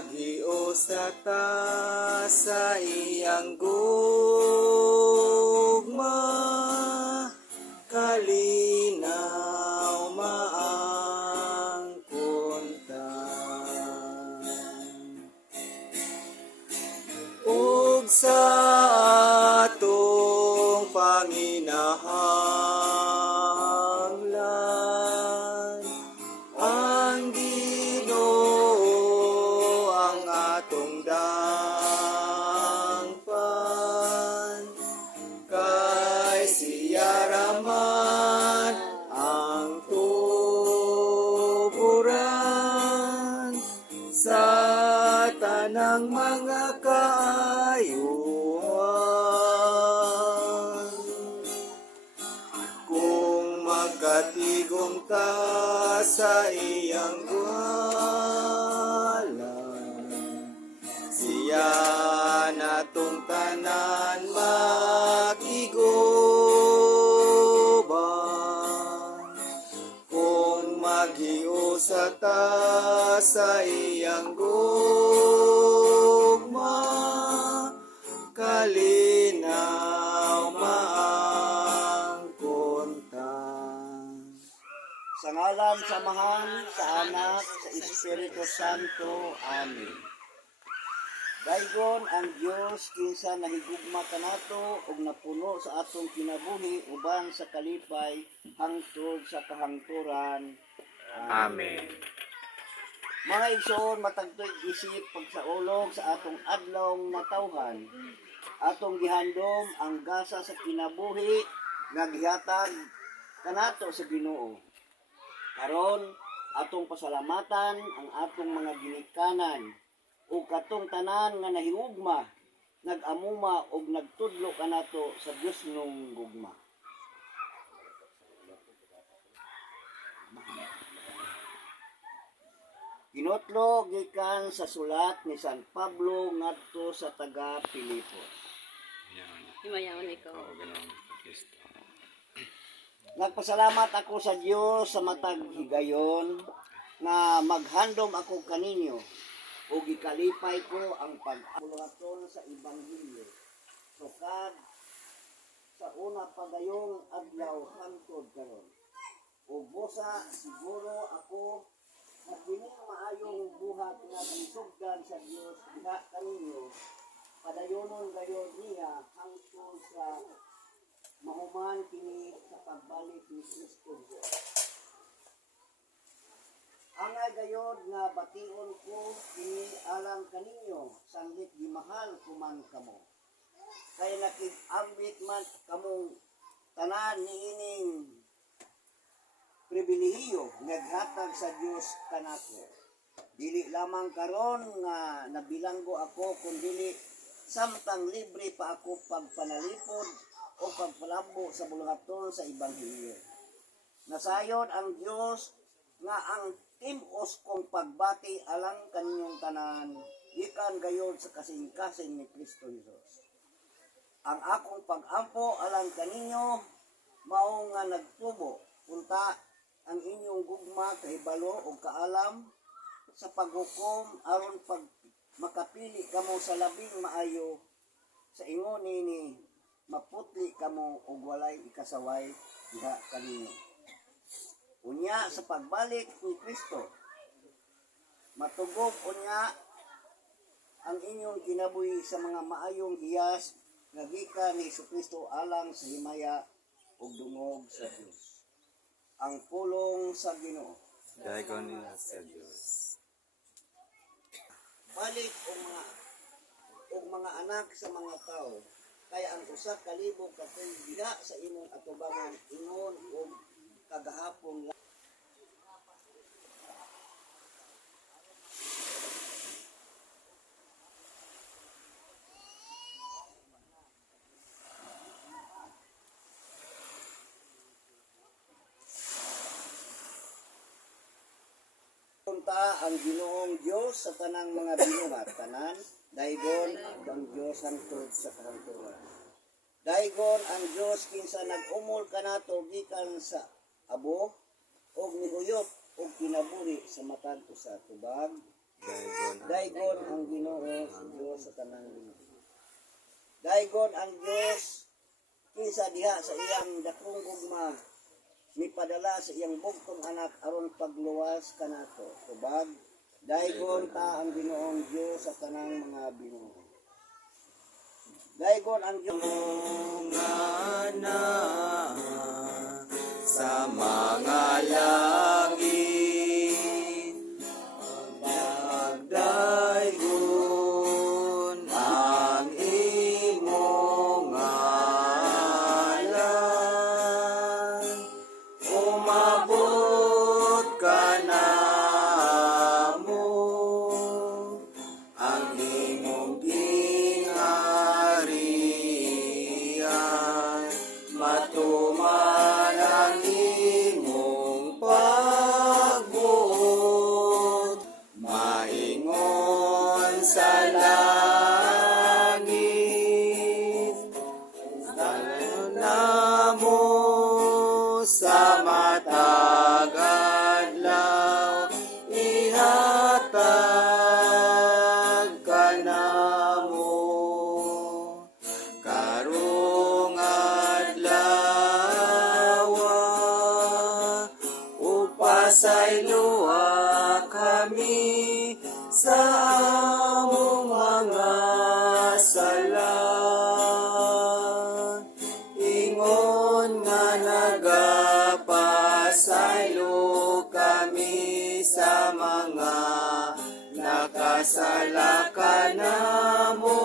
Magiusata sa iyang gugma, kalinaw maangkuntan. Ug sa atong panginahanglan, ang Ginoo ang atong dangpan, kay siya raman ang tuburan sa tanang mga kaayuhan. Kung magkatigom ta sa iyang ngalan, siya natong tanan makiguban. Kung maghiusa ta sa iyang gugma, kalinaw maangkuntan. Sa ngalan samahan sa Anak sa Espiritu Santo. Amen. Daygon ang Dios kinsa nahigugma kanato ug napuno sa atong kinabuhi uban sa kalipay hangtod sa kahangturan. Amen. Mga igsoon, matagtoy isip pagsaulog sa atong adlawng natawhan. Atong gihandom ang gasa sa kinabuhi nga gihatag kanato sa Ginoo. Karon atong pasalamatan ang atong mga ginikanan ug katong tanan nga nahiugma, nag-amuma ug nagtudlo kanato sa Dios nung gugma. Kinotlo gikan sa sulat ni San Pablo ngadto sa taga Pilipos. Himayawan ikaw. Nagpasalamat ako sa Dios sa matag higayon nga maghandom ako kaninyo ug gikalipay ko ang pag-abulaton sa ebanghelyo. Sukad sa una pagayong adlaw hangtod karon. Ug busa siguro ako na kining maayong buhat nga gisugdan sa Dios diha kaninyo, padayonon gayud niya hangtod sa mahuman kini sa pagbalik ni Kristo Dios. Angay gayod nga bation ko kini alang kaninyo, sanglit gimahal ko man kamo. Kay nakig-ambit man kamong tanan niining pribilehiyo naghatag sa Dios kanako. Dili lamang karon nga nabilanggo ako kundi samtang libre pa ako pagpanalipod o pagpalambo sa buluhaton sa ebanghelyo. Nasayon ang Dios nga ang timos kong pagbati alang kaninyong tanan gikan gayod sa kasing-kasing ni Kristo Jesus. Ang akong pag-ampo alang kaninyo mao nga nagtubo unta ang inyong gugma kahibalo o kaalam sa paghukom aron pag makapili kamo sa labing maayo sa ingon nini maputli kamo og walay ikasaway diha kaninyo. Unya sa pagbalik ni Kristo matugog unya ang inyong kinabuhi sa mga maayong hiyas nga gikan ni Kristo alang sa himaya ug dungog sa Dios. Ang pulong sa Ginoo. Daygon niya sa Diyos. Balik og mga anak sa mga tao, kay ang usa ka libo ka diha sa imong atubangan ingon og kagahapon lang. Punta ang Ginoong Dios sa tanang mga binuhat tanan, daygon ang Dios hangtod sa kahangturan. Daygon ang Dios kinsa nag-umol kanato gikan sa abo og nihuyop og kinabuhi sa matag usa tubag Daigon ang Ginoo, Dios sa tanang Ginoo. Daigon ang Dios kinsa diha sa iyang dakong gugma mipadala sa iyang bugtong anak aron pagluwas kanato. Subag, daigon ta ang Ginoong Dios sa tanang mga binuo. Daigon ang Dios na sa mga langit, pagdaygon ang imong ngalan, umabot ka na mo ang imong gingharian, matuman ang imong pagbuot, maingon sa langit, dalanon namo sa matag adlaw, ihatag ka namo karong adlaw, upasayloa kami sa among mga sala, ingon nga nagapasaylo kami sa mga nakasala ka namo.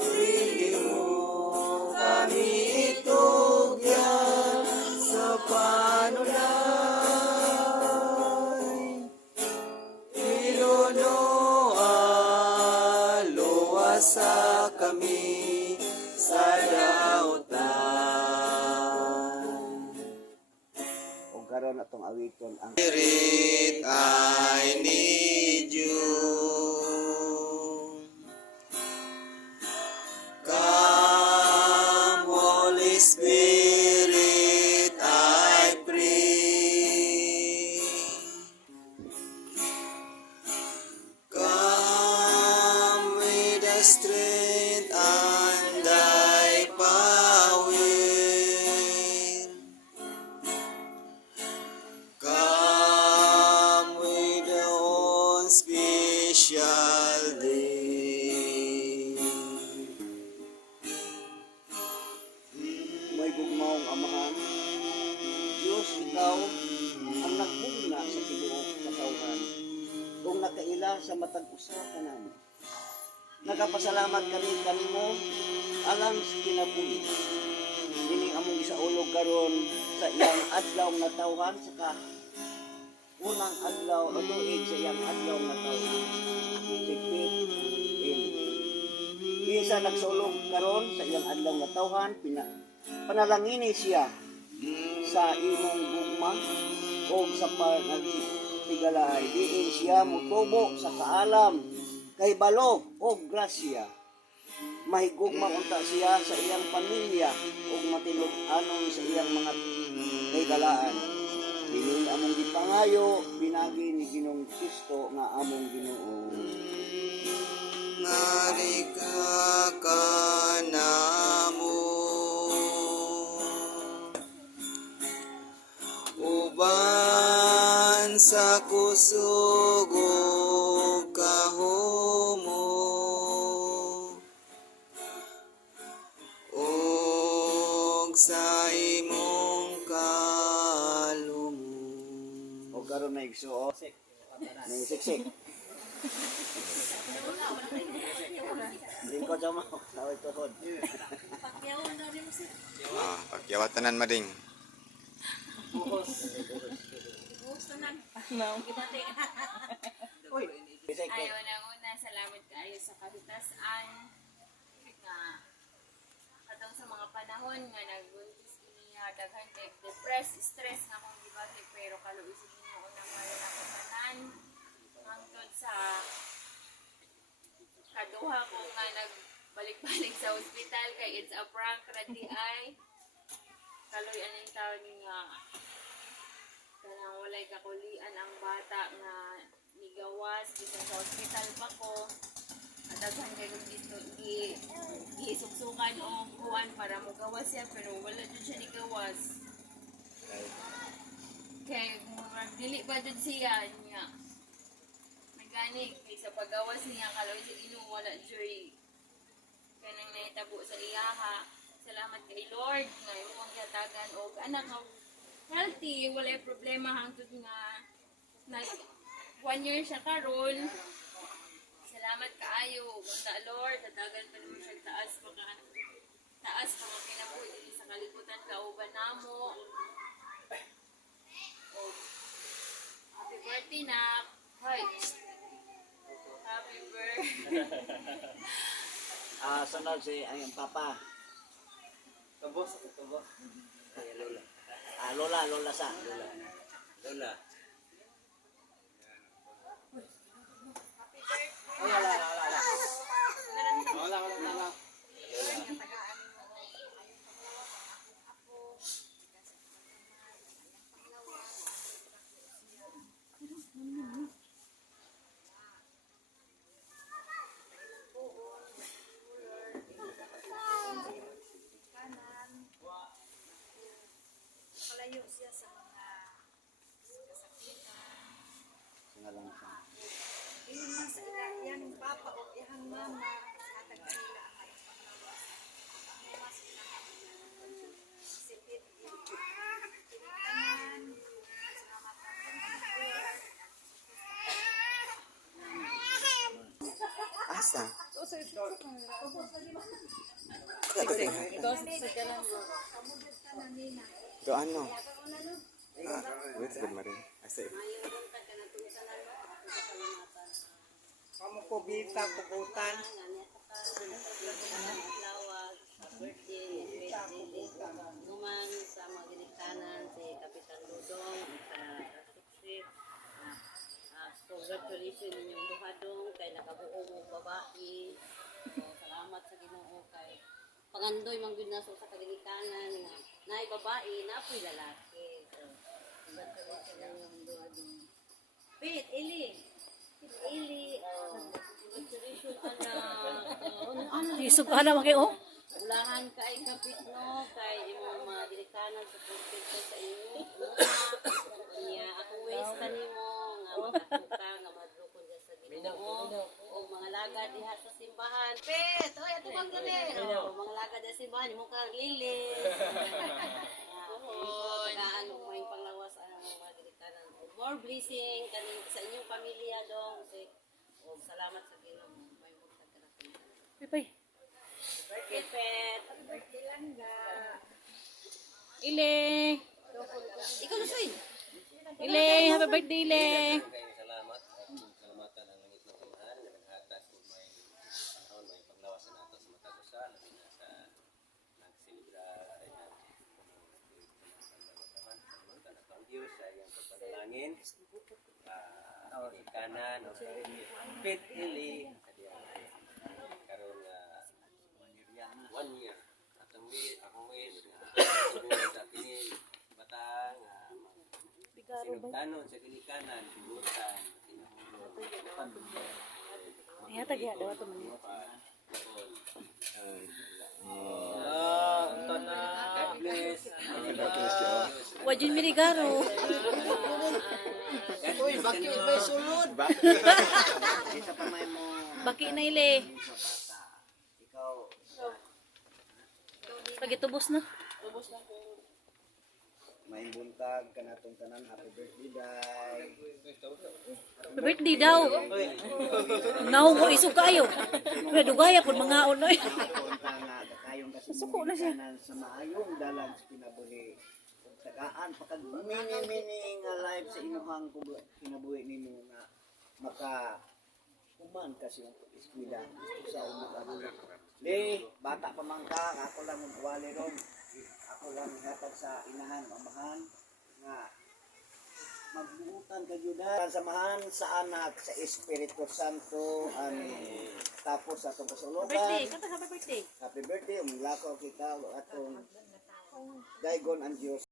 Pili mo kami itugyan sa panulay, ilunoa luwasa kami sa dautan. o karon atong awiton ang Spirit, I need you. Come, Holy Spirit, I pray. Come with the strength and thy power. Come with your own special day. may gugmaong amahan. Diyos, ikaw ang nagbugna sa tibuok katawhan. Kung nakaila sa matag usa ka namin. Nagapasalamat kami kanimo alang sa kinabuhi. Dini among isaulog karon sa iyang adlaw nga tawhan sa unang adlaw o tuig sa iyang adlaw nga tawhan. Sikpit in. Isa nagsulog karon sa iyang adlaw nga tawhan, panalangini siya sa imong gugma o sa pagtigalay. Diin siya mutubo sa kaalam kay balo o grasya. Mahigugma unta siya sa iyang pamilya o matilog-anon sa iyang mga kaygalaan. Dili among gipangayo pinagi ni Ginoong Kristo nga among Ginoo. Narika ka namo, uban sa kusog ug kahumo, ug sa imong kalumo. O karon na igsuo. May siksik. Lingkod sa mo. Tawag tuhod. Pakyawatanan mading. Bisik. Ay, una-una, salamat kayo sa kabitasan nga katong sa mga panahon nga nagbuntis kini daghan kay depressed, stress nga mong gibati pero kaluisig ninyo unang mayon ako tanan hangtod sa kaduha ko nga nagbalik-balik sa ospital kay it's a prank radi ay kaloy aning taon nga kanang walay kakulian ang bata nga hospital pa ko. Daghan kay kung dito gisuksukan o kuwan para mo gawas siya pero wala jud siya ni gawas. Kay murag dili ba jud siya niya. Nagani kay sa paggawas niya kaloy sa ino wala joy. Kanang nahitabo sa iyaha. Salamat kay Lord nga imong gihatagan og anak nga healthy, wala problema hangtod nga nag 1 year siya karon. Salamat kaayo, unta Lord, datagan pa naman siya taas mga kinabuhi dili sa kalibutan kauban namo. Oh. Happy birthday na. Hi. Happy birthday. Sunod si ayong papa. Tubo. Ay, lola. Lola sa. Lola. Wala. Malayo siya sa mga kasakitan. Singalang sa. Iyon man sa yan ng papa o ihang mama hatag kanila ang may panglawas. Mas sipit kinikanan salamat Asa? Do ano? Wait, good marin. Asa? Kamu ko bita puputan. Duman sa mga ginikanan si Kapitan Dudong sa Suksik. Congratulations ninyong duhadong kay nakabuo mo babae. So, salamat sa Ginoo kay pangandoy mang gyud naso sa kaginikanan nga naay babae napoy lalaki. So, congratulations ninyong duhadong. Pit Ili. Congratulations ana. Isog ana man kayo. Ulahan kay kapit no kay imong mga ginikanan sa pagkita sa inyo. Niya ako waste kanimo nga makatuta nga madlukon diha sa Ginoo o mga laga diha sa simbahan. Pet, oy ato bang gali. O mga laga diha sa simbahan imo kang lili. Tagaan mo may panglawas ang mga ginikanan. More blessing kaning sa inyong pamilya dong. O salamat sa Ginoo. May mutag ka na. Pipay. Pet. Ile. Ikaw na soy. Ile, happy birthday Ile. Salamat. Salamatan ang langit ng Amahan nga naghatag og may panahon may paglawasan nato sa matag usa labi na sa nagselebra ay nagpamatan ato ang Dios sa iyang pagpanalangin. Kanan o Pit Ili karon nga 1 year atong akong wish nga sa kini bata nga sinugdanon sa kinikanan sugutan Ay, tagya daw to man. God bless. Wajin mi regalo. Uy, baki ba sulod? Isa pa may mo. Baki na Ile. Ikaw. Pag itubos na. May buntag kanatong tanan, happy birthday day. Happy birthday daw. Nahong ko isog kayo. Nadugaya pud mga unoy. Punta nga kayong kasi Suko na siya. sa maayong dalan sa kinabuhi. Ug tagaan pakag mini nga life sa imuhang kinabuhi nimo nga maka kuman kasi ang eskwela sa umong abulo. Le, bata pa man ka, ako lang ang kawali ron. Ako lang hatag sa inahan, amahan nga magbuutan ka Judas samahan sa anak sa Espiritu Santo. Amen. Tapos atong kasulugan. Birthday, kanta happy birthday. Happy birthday, umlakaw kita atong daygon ang Dios.